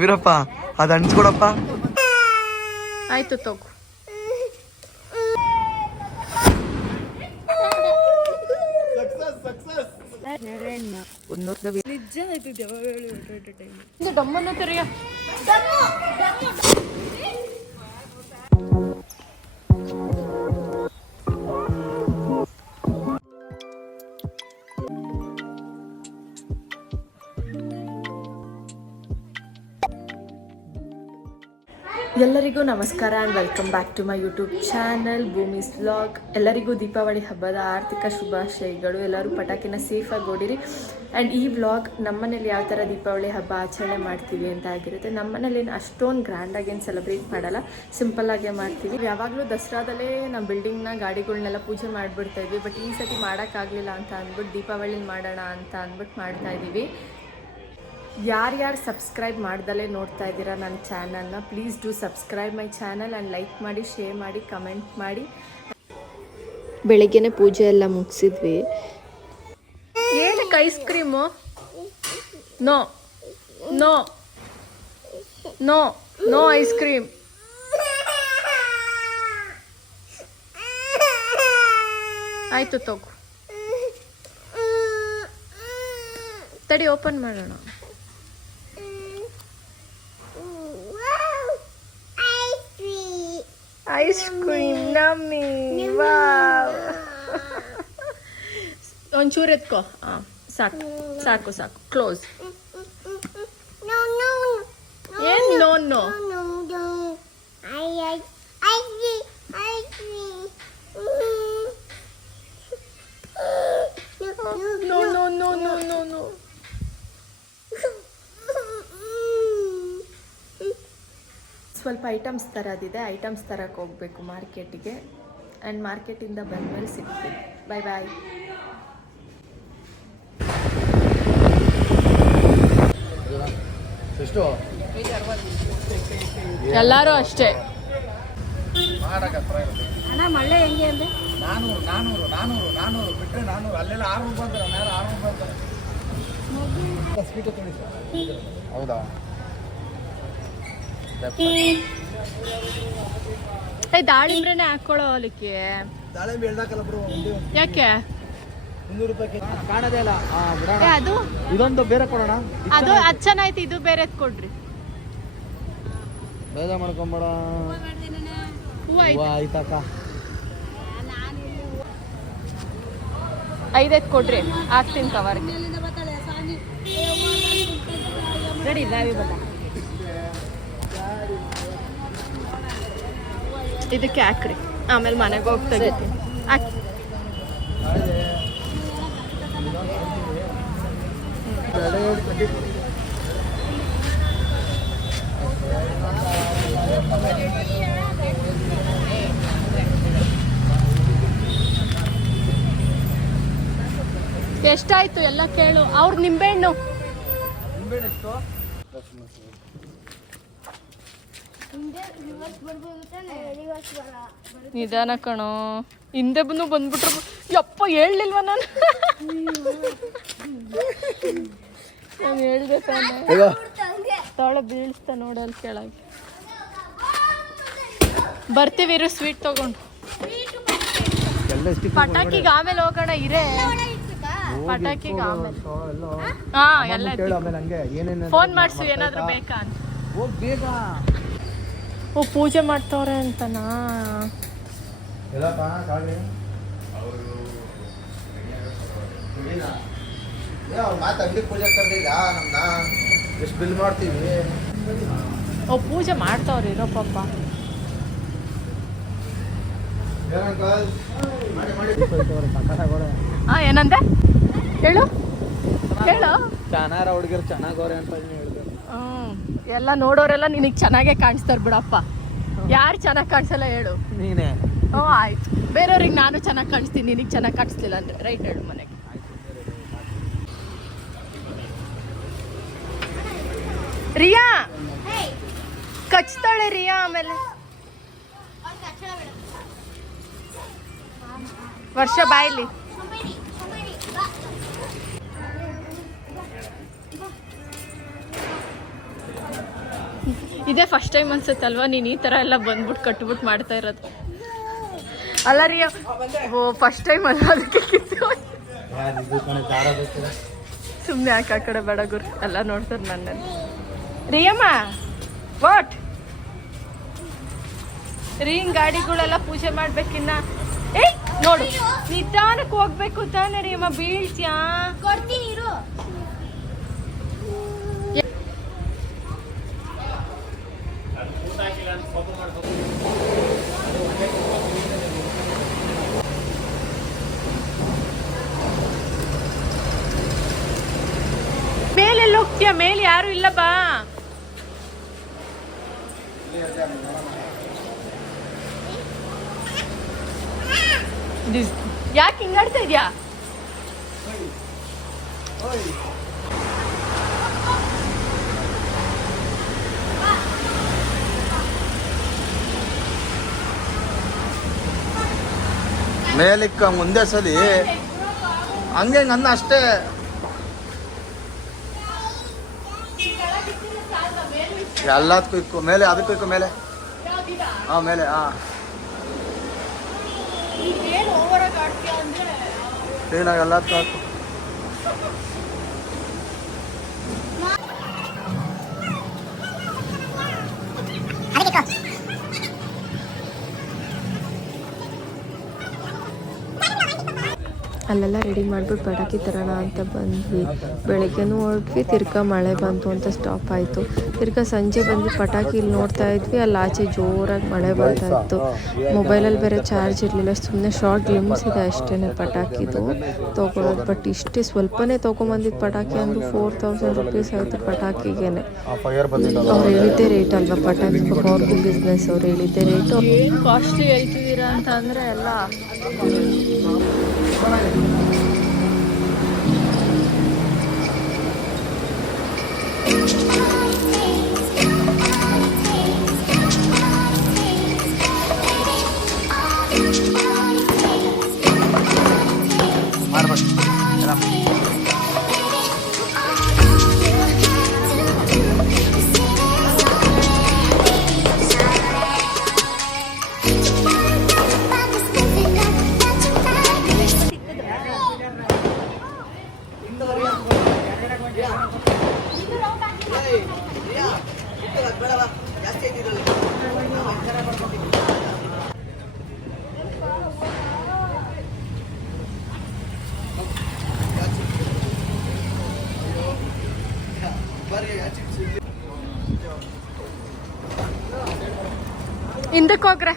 ವೀರಪ್ಪ ಅದು ಅನ್ಸ್ಕೊಡಪ್ಪ. ಆಯ್ತು ತಗೋ. ನಿಜ ಆಯ್ತು ಇದು ಡಮ್ಮನ್ನು ತೆರೆಯ. ಎಲ್ಲರಿಗೂ ನಮಸ್ಕಾರ and welcome back to my YouTube channel Bhumi's vlog. ಎಲ್ಲರಿಗೂ ದೀಪಾವಳಿ ಹಬ್ಬದ ಆರ್ಥಿಕ ಶುಭಾಶಯಗಳು. ಎಲ್ಲರೂ ಪಟಾಕಿನ ಸೇಫಾಗಿ ಓಡಿರಿ. ಆ್ಯಂಡ್ ಈ ವ್ಲಾಗ್ ನಮ್ಮನೇಲಿ ಯಾವ ಥರ ದೀಪಾವಳಿ ಹಬ್ಬ ಆಚರಣೆ ಮಾಡ್ತೀವಿ ಅಂತ ಆಗಿರುತ್ತೆ. ನಮ್ಮನೇಲಿ ಏನು ಅಷ್ಟೊಂದು ಗ್ರ್ಯಾಂಡಾಗೇನು ಸೆಲೆಬ್ರೇಟ್ ಮಾಡಲ್ಲ, ಸಿಂಪಲ್ಲಾಗೇ ಮಾಡ್ತೀವಿ. ಯಾವಾಗಲೂ ದಸರಾದಲ್ಲೇ ನಮ್ಮ ಬಿಲ್ಡಿಂಗ್ನ ಗಾಡಿಗಳನ್ನೆಲ್ಲ ಪೂಜೆ ಮಾಡಿಬಿಡ್ತಾಯಿದ್ವಿ. ಬಟ್ ಈ ಸತಿ ಮಾಡೋಕ್ಕಾಗಲಿಲ್ಲ ಅಂತ ಅಂದ್ಬಿಟ್ಟು ದೀಪಾವಳಿ ಮಾಡೋಣ ಅಂತ ಅಂದ್ಬಿಟ್ಟು ಮಾಡ್ತಾಯಿದ್ದೀವಿ. ಯಾರ್ಯಾರು ಸಬ್ಸ್ಕ್ರೈಬ್ ಮಾಡ್ದಲೇ ನೋಡ್ತಾ ಇದ್ದೀರಾ ನನ್ನ ಚಾನಲ್ನ, please do subscribe my channel and like ಮಾಡಿ, ಶೇರ್ ಮಾಡಿ, ಕಮೆಂಟ್ ಮಾಡಿ. ಬೆಳಗ್ಗೆನೆ ಪೂಜೆ ಎಲ್ಲ ಮುಗಿಸಿದ್ವಿ. ಏನಕ್ಕೆ ice cream? No no no no ice cream. ಆಯಿತು ತಗೋ. ತಡಿ ಓಪನ್ ಮಾಡೋಣ. ಐಸ್ ಕ್ರೀಮ್ ನಮ್ಮಿ. ವಾವ್, ಒಂಚೂರು ಎತ್ಕೋ. ಹಾಂ, ಸಾಕು ಸಾಕು ಸಾಕು. ಕ್ಲೋಸ್. ಏನು no no no no no no no no. ಸ್ವಲ್ಪ ಐಟಮ್ಸ್ ತರೋದಿದೆ, ಐಟಮ್ಸ್ ತರಕ್ಕೆ ಹೋಗಬೇಕು ಮಾರ್ಕೆಟಿಗೆ. ಆ್ಯಂಡ್ ಮಾರ್ಕೆಟಿಂದ ಬಂದಮೇಲೆ ಸಿಗ್ತೀವಿ. ಬಾಯ್ ಬಾಯ್. ಎಲ್ಲರೂ ಅಷ್ಟೇ. ಅಣ್ಣ ಮಳೆ ಹೆಂಗೆ ಅಂದರೆ 400 ಬಿಟ್ಟರೆ 400 ಅಲ್ಲೆಲ್ಲ 600 ಬಂದ್ರೆ 600 ಬಂತಾರೆ. ಹೌದಾ? ದಾಳಿಂಬ್ರೆನೆ ಹಾಕೊಳ್ಳೋ ಅಲ್ಲಿಕ್ಕೆ. ದಾಳಿಂಬೆ ಎಳ್ದಾಕಲ್ಲ ಬ್ರೋ. ಯಾಕೆ 300 ರೂಪಾಯಿ ಕಾಣದೇ ಇಲ್ಲ. ಅದು ಇದೊಂದು ಬೇರೆ ಕೊಡೋಣ. ಅದು ಚೆನ್ನಾಯ್ತು, ಇದು ಬೇರೆ ಕೊಡ್ರಿ. ಬೇಜ ಮಾಡ್ಕೊಂಬೇಡ. ಹೂವು ಆಯ್ತಕ್ಕ. 5 ಕೊಡ್ರಿ, ಹಾಕ್ತೀನಿ ಕವರ್ಗೆ. ರೆಡಿ ದಾವಿ ಬಲ್ಲ. ಇದಕ್ಕೆ ಹಾಕ್ರಿ, ಆಮೇಲೆ ಮನೆಗೆ ಹೋಗಿ ತೆಗಿತೀನಿ. ಹಾಕಿ. ಎಷ್ಟಾಯ್ತು ಎಲ್ಲ ಕೇಳು. ಅವ್ರ ನಿಂಬೆಹಣ್ಣು ನಿಧಾನ ಕಣೋ. ಹಿಂದೆ ಬಂದ್ಬಿಟ್ರು. ಯಪ್ಪ ಹೇಳಲಿಲ್ವ ನಾನು? ನಾನು ಹೇಳ್ದೆ ತಾನೆ. ತಳ ಬೀಳಿಸ್ತಾ ನೋಡಲ್ಲಿ ಕೆಳಗೆ. ಬರ್ತೀವಿ ಇರು, ಸ್ವೀಟ್ ತಗೊಂಡು. ಪಟಾಕಿಗೆ ಆಮೇಲೆ ಹೋಗೋಣ. ಇರೇ ಪಟಾಕಿಗೆ ಆಮೇಲೆ. ಹಾ, ಎಲ್ಲ ಫೋನ್ ಮಾಡಿಸಿ ಏನಾದ್ರು ಬೇಕಾ ಅಂತ. ಓ, ಪೂಜೆ ಮಾಡ್ತವ್ರೆ ಅಂತನಾ? ಓ, ಪೂಜೆ ಮಾಡ್ತವ್ರಿ. ಇರೋ ಪಾಪ. ಏನಂದೆ ಹೇಳು ಹೇಳು. ಚೆನ್ನಾರ ಹುಡುಗರು ಚೆನ್ನಾಗವ್ರೆ ಅಂತ ಹೇಳಿದೆ. ಎಲ್ಲ ನೋಡೋರೆಲ್ಲ ನಿನಗೆ ಚೆನ್ನಾಗೇ ಕಾಣಿಸ್ತಾರೆ ಬಿಡಪ್ಪ. ಯಾರು ಚೆನ್ನಾಗಿ ಕಾಣಿಸಲ್ಲ ಹೇಳು ನೀನೇ. ಹ್ಞೂ ಆಯ್ತು. ಬೇರೆಯವ್ರಿಗೆ ನಾನು ಚೆನ್ನಾಗಿ ಕಾಣಿಸ್ತೀನಿ, ನಿನಗೆ ಚೆನ್ನಾಗಿ ಕಾಣಿಸ್ಲಿಲ್ಲ ಅಂದರೆ ರೈಟ್ ಹೇಳು ಮನೆಗೆ. ರಿಯಾ ಕಚ್ತಾಳೆ ರಿಯಾ. ಆಮೇಲೆ ವರ್ಷ ಬಾಯಲ್ಲಿ ಇದೇ ಫಸ್ಟ್ ಟೈಮ್ ಅನ್ಸುತ್ತಲ್ವಾ ನೀನು ಈ ಥರ ಎಲ್ಲ ಬಂದ್ಬಿಟ್ಟು ಕಟ್ಬಿಟ್ಟು ಮಾಡ್ತಾ ಇರೋದು? ಅಲ್ಲ ರೀ, ಓ ಫಸ್ಟ್ ಟೈಮ್ ಅಲ್ಲ, ಅದಕ್ಕೆ ಸುಮ್ಮನೆ ಯಾಕೆ ಆ ಕಡೆ ಬೇಡ ಗುರು, ಎಲ್ಲ ನೋಡ್ತಾರೆ ನನ್ನಲ್ಲಿ. ರಿಯಮ್ಮ ವಾಟ್ ರೀ, ಗಾಡಿಗಳೆಲ್ಲ ಪೂಜೆ ಮಾಡ್ಬೇಕಿನ್ನ. ಏಯ್ ನೋಡು, ನಿಧಾನಕ್ಕೆ ಹೋಗ್ಬೇಕು ತಾನೇ ರಿಯಮ್ಮ, ಬೀಳ್ತ್ಯಾ? ಕೊಡ್ತೀನಿ ಇರು. ಮೇಲೆಲ್ಲ ಹೋಗ್ತೀಯ? ಮೇಲೆ ಯಾರು ಇಲ್ಲ, ಬಾ. ಯಾಕೆ ಹಿಂಗಾಡ್ತಾ ಇದ್ಯಾ? ಮೇಲಿಕ್ಕ ಮುಂದೆ ಸಲಿ ಹಂಗೆ ಅನ್ನ ಅಷ್ಟೇ. ಎಲ್ಲದಕ್ಕೂ ಇಕ್ಕು ಮೇಲೆ, ಅದಕ್ಕೂ ಇಕ್ಕು ಮೇಲೆ. ಹಾಂ ಮೇಲೆ, ಹಾಂ ಕ್ಲೀನಾಗಿ ಎಲ್ಲದಕ್ಕೂ ಹಾಕು. ಅಲ್ಲೆಲ್ಲ ರೆಡಿ ಮಾಡಿಬಿಟ್ಟು ಪಟಾಕಿ ತರೋಣ ಅಂತ ಬಂದ್ವಿ. ಬೆಳಗ್ಗೆನೂ ಹೊರಟ್ವಿ, ತಿರ್ಗಾ ಮಳೆ ಬಂತು ಅಂತ ಸ್ಟಾಪ್ ಆಯಿತು. ತಿರ್ಗಾ ಸಂಜೆ ಬಂದು ಪಟಾಕಿ ಇಲ್ಲಿ ನೋಡ್ತಾ ಇದ್ವಿ, ಅಲ್ಲಿ ಆಚೆ ಜೋರಾಗಿ ಮಳೆ ಬರ್ತಾ ಇತ್ತು. ಮೊಬೈಲಲ್ಲಿ ಬೇರೆ ಚಾರ್ಜ್ ಇರಲಿಲ್ಲ, ಸುಮ್ಮನೆ ಶಾರ್ಟ್ ಗ್ಲಿಮ್ಸ್ ಇದೆ ಅಷ್ಟೇ ಪಟಾಕಿದು ತೊಗೊಳೋದು. ಬಟ್ ಇಷ್ಟೇ ಸ್ವಲ್ಪನೇ ತೊಗೊಂಬಂದಿದ್ದು ಪಟಾಕಿ ಅಂದರೂ 4000 ರೂಪೀಸ್ ಆಯಿತು ಪಟಾಕಿಗೇನೆ. ಅವ್ರು ಹೇಳಿದ್ದೇ ರೇಟ್ ಅಲ್ವಾ ಪಟಾಕಿ, ಅವ್ರಿಗೂ ಬಿಸ್ನೆಸ್, ಅವ್ರು ಹೇಳಿದ್ದೇ ರೇಟು. ಏನು ಕಾಸ್ಟ್ಲಿ ಹೇಳ್ತಿದ್ದೀರಾ ಅಂತ ಅಂದರೆ ಎಲ್ಲ ಹಿಂದಕ್ಕೆ ಹೋಗ್ರೆ.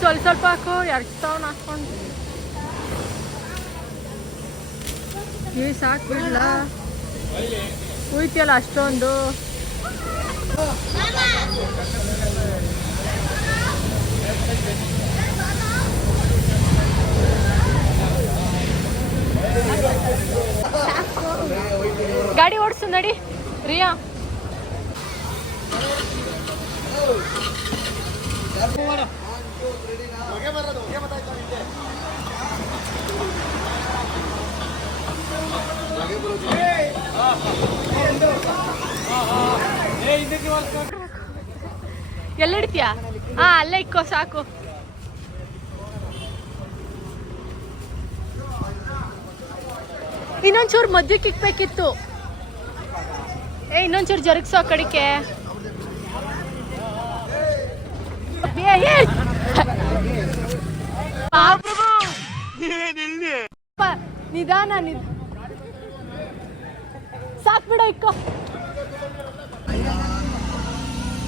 ಸ್ವಲ್ಪ ಸ್ವಲ್ಪ ಹಾಕು, 2,000 ಹಾಕೊಂಡು ಈ ಸಾಕು ಬಿಡ್ಲ, ಉಯ್ತಿಯಲ್ಲ ಅಷ್ಟೊಂದು. ಗಾಡಿ ಓಡಿಸು ನಡಿ ರಿಯಾ. ಎಲ್ಲಿಡ್ತೀಯಾ? ಹಾ ಅಲ್ಲೇ ಇಕ್ಕೋ ಸಾಕು. ಇನ್ನೊಂಚೂರು ಮಧ್ಯಕ್ಕೆ ಇಕ್ಬೇಕಿತ್ತು. ಇನ್ನೊಂಚೂರು ಜರುಗ್ಸೋ ಕಡಿಕೆ. ನಿಧಾನ ಸಾಕ್ ಬಿಡ ಇಕ್ಕೋ.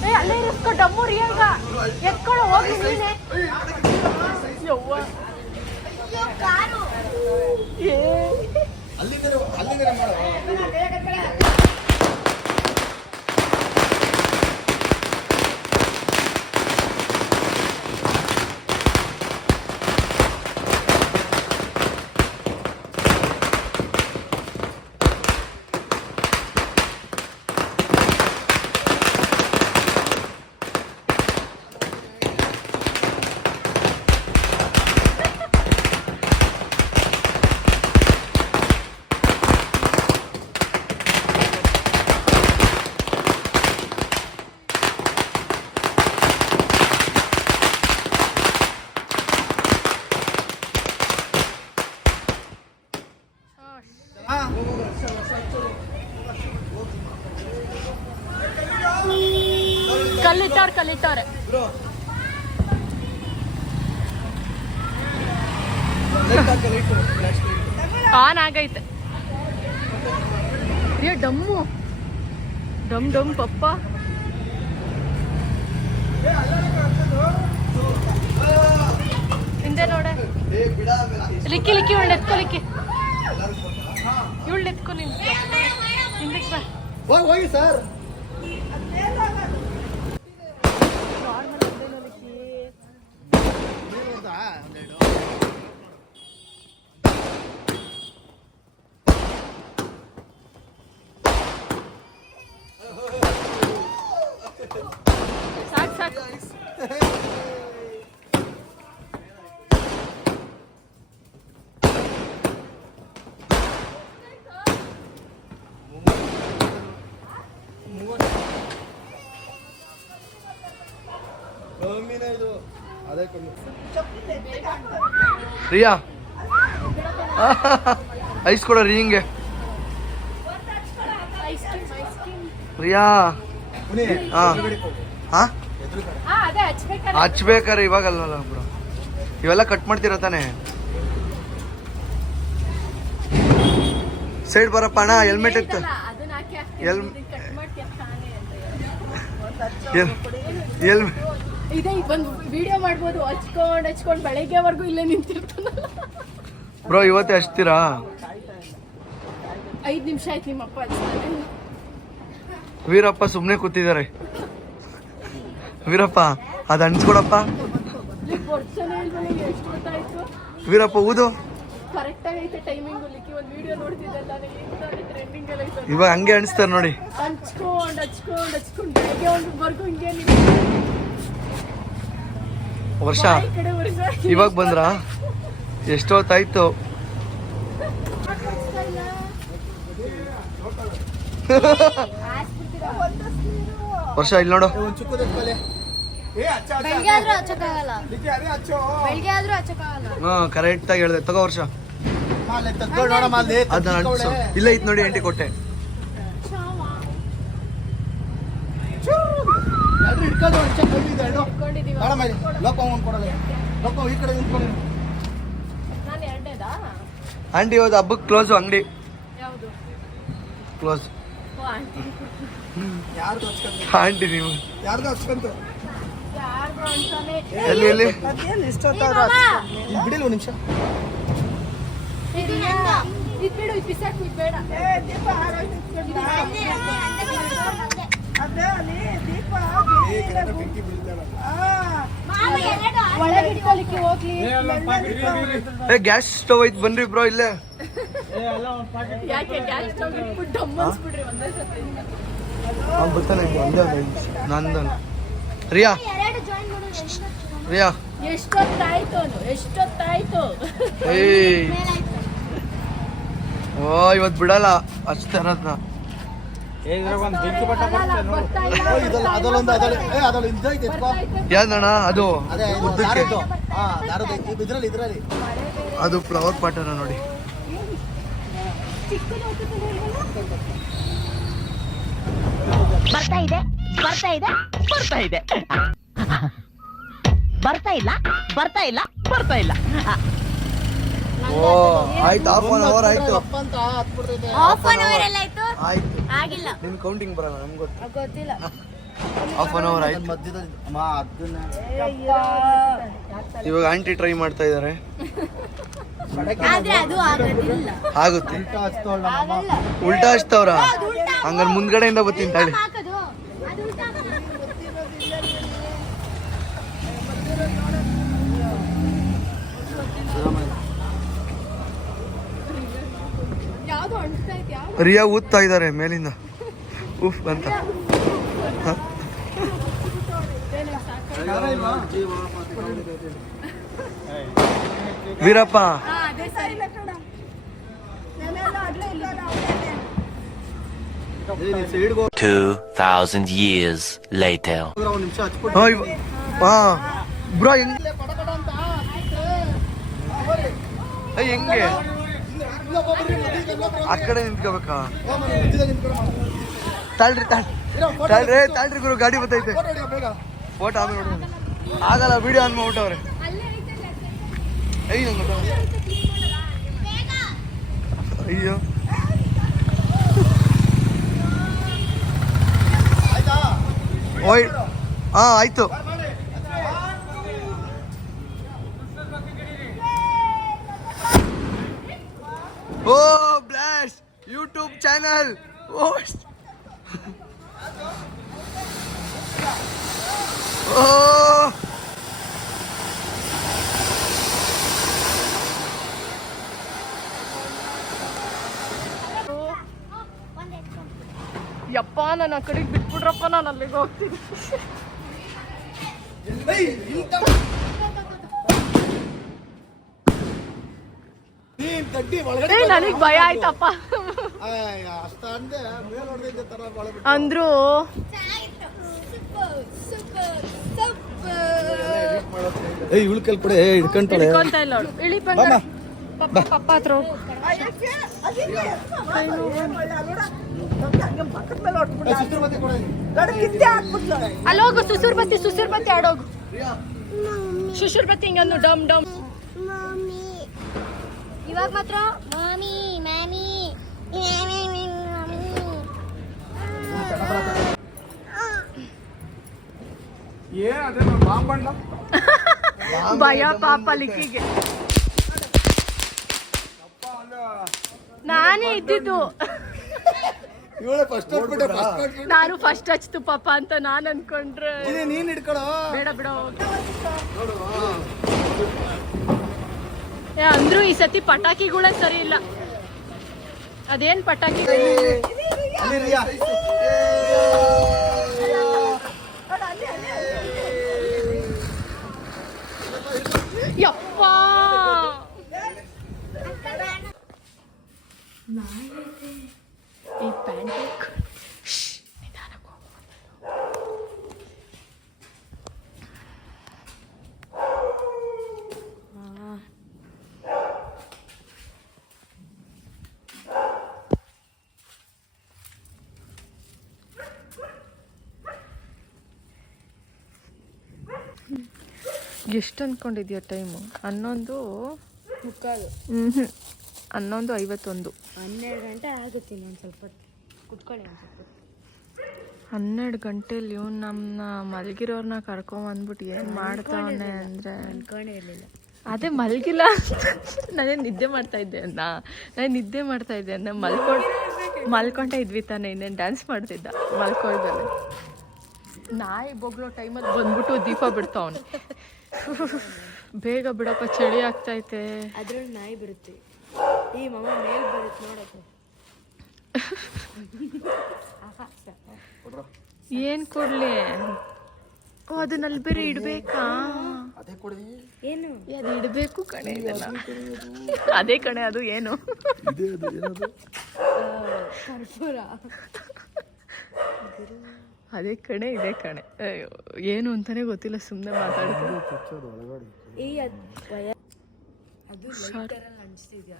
ಏ ಅಲ್ಲೇ ಇರಿಸ್ಕೊ ಡಮ್ಮು ರಿಯಾಗ ಎತ್ಕೊಳ್ಳೋ ಹೋಗಿ ನೀನೆ. ಯವ್ವ ಏ ಅಲ್ಲಿಂದ ಮಾಡು. ಕಲ್ಲಿಟ್ಟವ್ರೆ ಆನ್ ಆಗೈತೆ. ಡಮ್ಮು ಡಮ್ ಪಪ್ಪ ಹಿಂದೆ ನೋಡೆ. ಲಿಕ್ಕಿ ಇವಳು ಎತ್ಕೊಲಿಕ್ಕಿ, ಇವಳು ಎತ್ಕೊ. ನಿನ್ ಹಿಂದಕ್ಕೆ ಬಾ. ಹೋಗಿ ಸರ್. ಸಾಕು ರಿಯಾ ಐಸ್ ಕೊಡ ಹಿಂಗೆ. ರಿಯಾ ಹಚ್ಬೇಕಾರೆ ಇವಾಗಲ್ಲ ಬಿಡು, ಇವೆಲ್ಲ ಕಟ್ ಮಾಡ್ತೀರ ತಾನೆ. ಸೈಡ್ ಬರಪ್ಪ ಅಣ್ಣ, ಹೆಲ್ಮೆಟ್ ಇತ್ತು. ಇದೇ ಬಂದು ವಿಡಿಯೋ ಮಾಡ್ಬೋದು. ಹಚ್ಕೊಂಡ್ ಬೆಳಗ್ಗೆವರೆಗೂ ಇಲ್ಲೇ ನಿಂತಿರ್ತಾನಲ್ಲ ಬ್ರೋ. ಇವತ್ತೇ ಹಚ್ತೀರಾ? 5 ನಿಮಿಷ ಆಯ್ತು ನಿಮ್ಮಪ್ಪ ಹಚ್ತಾನೆ. ವೀರಪ್ಪ ಸುಮ್ಮನೆ ಕೂತಿದ್ದಾರೆ. ವೀರಪ್ಪ ಅದು ಅನ್ಸ್ಕೊಡಪ್ಪ. ಎಷ್ಟು ಗೊತ್ತಾಯ್ತು ವೀರಪ್ಪ ಊದು. ಕರೆಕ್ಟ್ ಆಗೈತೆ ಟೈಮಿಂಗ್. ಒಂದು ವಿಡಿಯೋ ನೋಡ್ತಿದ್ದಲ್ಲ, ಟ್ರೆಂಡಿಂಗ್ ಎಲ್ಲ ಐತೆ. ಇವಾಗ ಹಂಗೆ ಅನಿಸ್ತಾರೆ ನೋಡಿ. ಹಚ್ಕೊಂಡು ಬೆಳಗ್ಗೆ ಒಂದ್ವರೆಗೂ ಹಿಂಗೆ ವರ್ಷ ಇವಾಗ ಬಂದ್ರ? ಎಷ್ಟೊತ್ತಾಯ್ತು? ವರ್ಷ ಇಲ್ಲಿ ನೋಡು. ಹಾ ಕರೆಕ್ಟ್ ಆಗಿ ಹೇಳ್ದೆ. ತಗೋ ವರ್ಷ. ಅದನ್ನ ಅನ್ಸು. ಇಲ್ಲ ಐತ್ ನೋಡಿ, ಎಂಟಿ ಕೊಟ್ಟೆ. ಆಂಟಿ ಇವತ್ತು ಹಬ್ಬಕ್ಕೆ ಕ್ಲೋಸು ಅಂಗಡಿ. ಕ್ಲೋಸ್. ಆಂಟಿ ನೀವು ಎಲ್ಲಿ ಎಲ್ಲಿ ಬಿಡಿಲ್ಲ ಒಂದು ನಿಮಿಷ. ಗ್ಯಾಸ್ ಸ್ಟವ್ ಐತ್ ಬನ್ರಿ ಬ್ರೋ ಇಲ್ಲೇ. ನಂದು ರಿಯಾ ರಿಯಾ ಎಷ್ಟೊತ್ತಾಯ್ತು. ಓ ಇವತ್ತು ಬಿಡಲ್ಲ ಹಚ್ತಾರದ್ನ. ಯಾವ್ದಣ್ಣ ಅದು? ಅದು ಫ್ಲವರ್ ಪಾಟನ ನೋಡಿ. ಬರ್ತಾ ಇದೆ ಬರ್ತಾ ಇದೆ ಬರ್ತಾ ಇದೆ ಬರ್ತಾ ಇಲ್ಲ ಬರ್ತಾ ಇಲ್ಲ ಬರ್ತಾ ಇಲ್ಲ ಓ ಆಯ್ತು, ಹಾಫ್ ಅನ್ ಅವರ್ ಆಯ್ತು. ಅಂತ ಹತ್ಬಿಡ್ತೈತೆ. ಹಾಫ್ ಅನ್ ಅವರ್ ಎಲ್ಲ ಆಯ್ತು ಆಯ್ತು, ಆಗಿಲ್ಲ ನಿನ್ ಕೌಂಟಿಂಗ್ ಬರಲ್ಲ ನಮ್ಗೆ ಗೊತ್ತು. ಗೊತ್ತಿಲ್ಲ ಹಾಫ್ ಅನ್ ಅವರ್ ಆಯ್ತು. ಮಧ್ಯದಲ್ಲಿ ಅಮ್ಮ ಅದನ್ನ ಇವಾಗ ಆಂಟಿ ಟ್ರೈ ಮಾಡ್ತಾ ಇದಾರೆ. ಆದ್ರೆ ಅದು ಆಗೋದಿಲ್ಲ ಆಗುತ್ತೆ. ಹಚ್ತೋಳ ಆಗಲ್ಲ ಉಲ್ಟಾ ಹಚ್ತವ್ರ, ಹಂಗಾರೆ ಮುಂದ್ಗಡೆಯಿಂದ ಬರ್ತೀನಿ ತಾಳಿ. ಹಾಕೋದು ಅದು ಉಲ್ಟಾ ಹಾಕೋದು. ರಿಯಾ ಊದ್ತಾ ಇದ್ದಾರೆ ಮೇಲಿಂದ, ಉಫ್ ಅಂತ. ವೀರಪ್ಪ ಹಾ, ಅದೇ ಸರಿ 2,000 years later. ಒಂದ್ ನಿಮಿಷ ಹಚ್ಬಿಟ್ಟು ಹಾ ಬ್ರೋ, ಹೆಂಗೆ ಆ ಕಡೆ ನಿಂತ್ಕೋಬೇಕಾ? ತಾಳ್ರಿ ತಾಳ್ರಿ ಗುರು, ಗಾಡಿ ಬರ್ತೈತೆ. ಫೋಟೋ ಆಮೇಲೆ ನೋಡೋಣ. ಆಗಲ್ಲ, ವಿಡಿಯೋ ಆನ್ ಮಾಡ್ಬಿಟ್ಟವ್ರೆ. ಅಯ್ಯೋ ಓಯ್, ಹಾ ಆಯ್ತು. ಓ ಬ್ಲಾಸ್ಟ್ ಯೂಟ್ಯೂಬ್ ಚಾನಲ್. ಓ ಯಪ್ಪ ನಾನು ಆ ಕಡೆಗೆ ಬಿಟ್ಬಿಡ್ರಪ್ಪ, ನಾನು ಅಲ್ಲಿಗೆ ಹೋಗ್ತೀನಿ. ನನಗೆ ಭಯ ಆಯ್ತಪ್ಪ. ಅಷ್ಟ ಅಂದೆ ಮೇಲ್ ಹೊಡೆದಿದ್ದೆ ತರ ಒಳಗೆ ಅಂದ್ರು ಇವಳು ಕಲ್ ಕೊಡೆ ಹಿಡ್ಕೊಂತಾಳೆ. ಹಿಡ್ಕೊಂತ ಇಲ್ಲ ಅವಳು. ಇಳಿ ಬಂಗಾರ. ಪಪ್ಪ ಹತ್ರ ಹೋಗು. ಅಲ್ಲಿ ಹೋಗು, ಸುಸುರ್ ಬತ್ತಿ ಆಡೋಗು. ಸುಸುರ್ ಬತ್ತಿ ಹಿಂಗಂದು ಡಮ್ ಡಮ್. ಇವಾಗ ಮಾತ್ರ ಮಾಮಿ ಮಾಮಿ ಏನ್ ಅದೇ ಬಾಂಬಣ್ಣ ಭಯ ಪಾಪ ಲಿಕ್ಕಿಗೆ. ನಾನೇ ಇದ್ದಿದ್ದು, ಇವಳೆ ಫಸ್ಟ್ ಹೊಡ್ಬಿಟ್ಟೆ. ನಾನು ಫಸ್ಟ್ ಹಚ್ತು ಪಾಪ ಅಂತ ನಾನು ಅನ್ಕೊಂಡ್ರೆ. ನೀನ್ ಹಿಡ್ಕೊಳ ಬೇಡ ಬಿಡೋ. ಅಂದ್ರು ಈ ಸತಿ ಪಟಾಕಿಗಳೇ ಸರಿ ಇಲ್ಲ. ಅದೇನ್ ಪಟಾಕಿ? ಯಪ್ಪ ಈ ಪ್ಯಾಂಟ್ ಎಷ್ಟು ಅಂದ್ಕೊಂಡಿದ್ಯಾ ಟೈಮು? 11:15. 11:51. 12 ಗಂಟೆ ಆಗುತ್ತೆ. ಇನ್ನೊಂದು ಸ್ವಲ್ಪ ಕುತ್ಕೊಳ್ಳಿ. 12 ಗಂಟೆಲಿ ಇವ್ನು ನಮ್ಮನ್ನ ಮಲಗಿರೋರ್ನ ಕರ್ಕೊಂಬಂದ್ಬಿಟ್ಟು ಏನು ಮಾಡ್ತಾವನೆ ಅಂದರೆ ಅನ್ಕೊಂಡೇ ಇರಲಿಲ್ಲ. ಅದೇ ಮಲಗಿಲ್ಲ, ನಾನೇ ನಿದ್ದೆ ಮಾಡ್ತಾ ಇದ್ದೆ ಅಂದ ಮಲ್ಕೊಂಡೇ ಇದ್ವಿ ತಾನೆ, ಇನ್ನೇನು ಡ್ಯಾನ್ಸ್ ಮಾಡ್ತಿದ್ದ ಮಲ್ಕೊಳ್ದಲ್ಲ. ನಾಯಿ ಬೊಗ್ಳೋ ಟೈಮಲ್ಲಿ ಬಂದ್ಬಿಟ್ಟು ದೀಪ ಬಿಡ್ತಾವನು. ಬೇಗ ಬಿಡಪ್ಪ, ಚಳಿ ಆಗ್ತೈತೆ. ಅದ್ರಲ್ಲಿ ನಾಯಿ ಬರುತ್ತೆ. ಈ ಮಮ್ಮ ಮೇಲ್ ಬರುತ್ತೆ ನೋಡಕ್ಕೆ. ಏನ್ ಕೊಡ್ಲಿ? ಓ, ಅದನ್ನಲ್ಲಿ ಬೇರೆ ಇಡ್ಬೇಕಾ? ಏನು ಅದು ಇಡಬೇಕು ಕಣೆ. ಇದೆಲ್ಲ ಅದೇ ಕಣೆ, ಅದು ಏನು ಕರ್ಪೂರ. ಅದೇ ಕಣೆ, ಇದೇ ಕಣೆ. ಏನು ಅಂತಾನೆ ಗೊತ್ತಿಲ್ಲ, ಸುಮ್ಮನೆ ಮಾತಾಡ್ತೀನಿ. ಅದು ಲೈಟರಲ್ಲಿ ಅನಿಸ್ತಿದ್ಯಾ?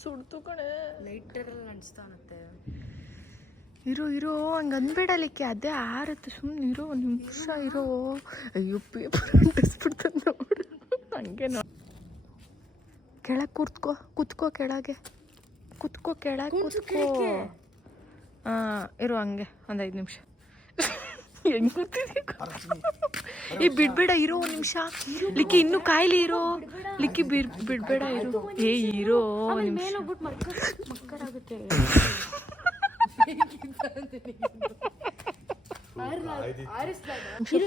ಸುಡ್ತು ಕಣೆ, ಲೈಟರಲ್ಲಿ ಅನಿಸ್ತಾನತ್ತೆ. ಇರೋ ಹಂಗೆ ಅಂದ್ಬೇಡಲಿಕ್ಕೆ, ಅದೇ ಆರುತ್ತೆ. ಸುಮ್ಮನೆ ಇರೋ, ಒಂದು ನಿಮಿಷ ಇರೋ. ಅಯ್ಯೋ, ಪೇಪರ್ ಅಂಟಿಸ್ಬಿಡ್ತದೆ ನೋಡು. ಹಂಗೆ ನೋಡಿ ಕೆಳಗೆ ಕುತ್ಕೋ ಕೆಳಗೆ ಕುತ್ಕೋ ಇರು ಹಂಗೆ ಒಂದು 5 ನಿಮಿಷ. ಹೆಂಗ್ ಕೂತಿದ್ದೆ ಈ ಬಿಡ್ಬೇಡ ಇರೋ 1 ನಿಮಿಷ. ಲಿಕ್ಕಿ ಇನ್ನೂ ಕಾಯಿಲೆ ಇರೋ ಲಿಕ್ಕಿ ಬಿಡ್ಬೇಡ ಇರೋ. ಇರೋ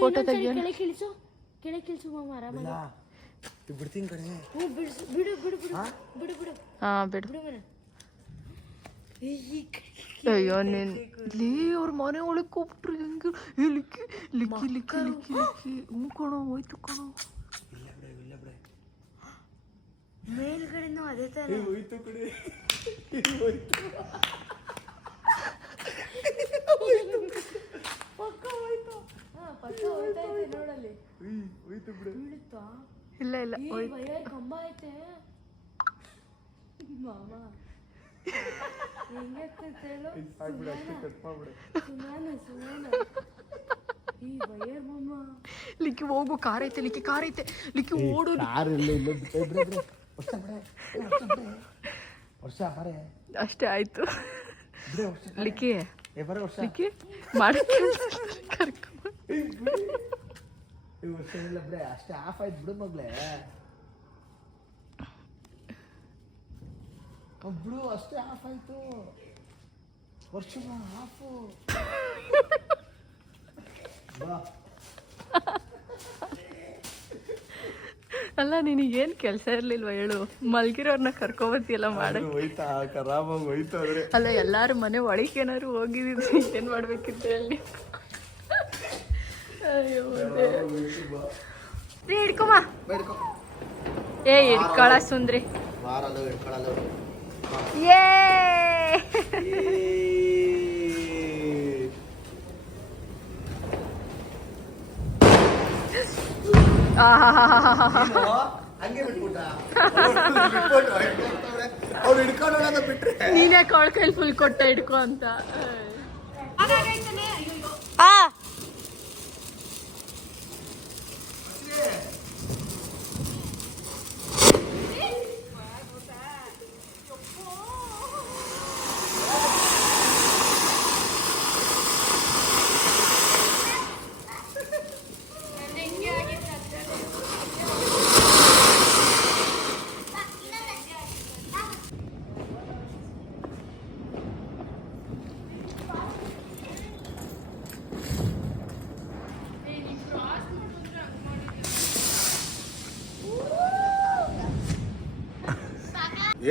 ಫೋಟೋ ತೆಗಿಯೋಣ. ಬಿಡ್ತೀನಿ ಕಡೆ. ಹಾಂ ಬಿಡು. ಅಯ್ಯೋ ಲೇ ಅವ್ರ ಮನೆ ಒಳಗೆ ಕೂಬಿಟ್ರು ಹೆಂಗೆ. ಲಿಕ್ಕಿ ಲಿಕ್ಕಿ ಲಿಕ್ಕಿ ಲಿಕ್ಕಿ ಲಿಕ್ಕಿ ಹ್ಞೂ ಕಣೋ ಹೋಯ್ತು ಕಣೋ. ಮೇಲ್ಗಡೆನೂ ಅದೇ ತರ ಹೋಯ್ತು ಕಡೆ. ಇಲ್ಲ ಇಲ್ಲ ಕಂಬ ಐತೆ ಮಾಮ. ಲಿಕ್ಕಿ ಹೋಗು. ಕಾರ್ ಐತೆ ಲಿಕ್ಕಿ, ಕಾರ್ ಐತೆ ಲಿಕ್ಕಿ ಓಡು. ಅಷ್ಟೇ ಆಯ್ತು ಲಿಕ್ಕಿ. ಲಿಕ್ಕಿ ಮಾಡಿ ಅಷ್ಟೇ ಆಫ್ ಆಯ್ತು ಬಿಡು ಮಗ್ಲೇ. ಬಿಡು ಅಷ್ಟೇ ಆಫ್ ಆಯ್ತು. ವರ್ಷ ಆಫು. ಅಲ್ಲ ನಿನಗೇನು ಕೆಲಸ ಇರ್ಲಿಲ್ವಾ ಹೇಳು? ಮಲ್ಗಿರೋರ್ನ ಕರ್ಕೊಬರ್ತಿಯಲ್ಲ ಮಾಡಕ್. ಹೋಯ್ತಾ ಖರಾಬಾಗಿ ಹೋಯ್ತು. ಅಲ್ಲ ಎಲ್ಲಾರು ಮನೆ ಒಳಗೆ ಏನಾದ್ರು ಹೋಗಿದ್ರು ಏನ್ ಮಾಡ್ಬೇಕಿತ್ತು ಹೇಳಿ. ಅಯ್ಯೋ ಹಿಡ್ಕೊಮ್ಮ. ಹಿಡ್ಕೊಳ ಸುಂದ್ರಿ. ಏ ನೀನೇ ಕಾಳ ಕೈಲಿ ಫುಲ್ ಕೊಟ್ಟ ಹಿಡ್ಕೊ ಅಂತ.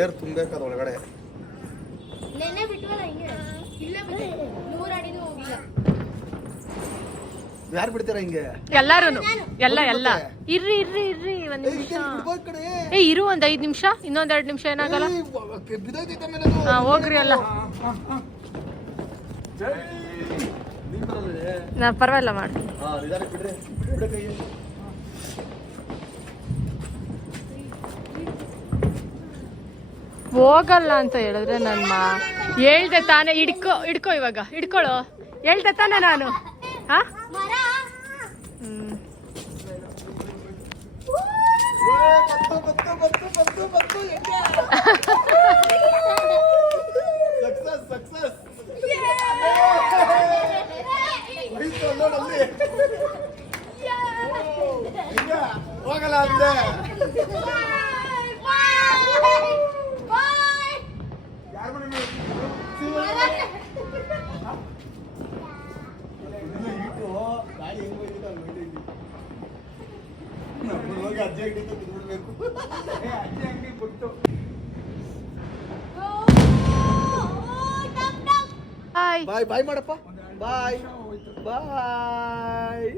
ಏರ್ ತುಂಬಬೇಕಾದ ಒಳಗಡೆ. ನೆನ್ನೆ ಬಿಟ್ವಲ್ಲ ಹಿಂಗೆ. ಇಲ್ಲ ಬಿಟ್ಟೆ 100 ಅಡಿನೂ ಹೋಗಿಲ್ಲ. ಯಾರು ಬಿಡ್ತೀರಾ ಹಿಂಗೆ? ಎಲ್ಲಾರು ಎಲ್ಲ ಇರ್ರಿ ಇರ್ರಿ ಇರ್ರಿ ಒಂದ್ ನಿಮಿಷ. ಇರು ಒಂದ್ 5 ನಿಮಿಷ. ಇನ್ನೊಂದ್ 2 ನಿಮಿಷ ಏನಾಗಲ್ಲ. ಹಾ ಹೋಗ್ರಿ ಅಲ್ಲ. ನಾ ಪರವಾಗಿಲ್ಲ ಮಾಡಿ. ಹೋಗಲ್ಲ ಅಂತ ಹೇಳಿದ್ರೆ ನನ್ನ ಹೇಳ್ದೆ ತಾನೇ. ಹಿಡ್ಕೊ ಇವಾಗ ಹಿಡ್ಕೊಳು. ಹೇಳ್ದೆ ತಾನೆ ನಾನು. ಹಾ ಹೋಗಲ್ಲ ಅಂದೆ. ಬಾಯ್ ಬಾಯ್ ಮಾಡಪ್ಪ. ಬಾಯ್ ಬಾಯ್.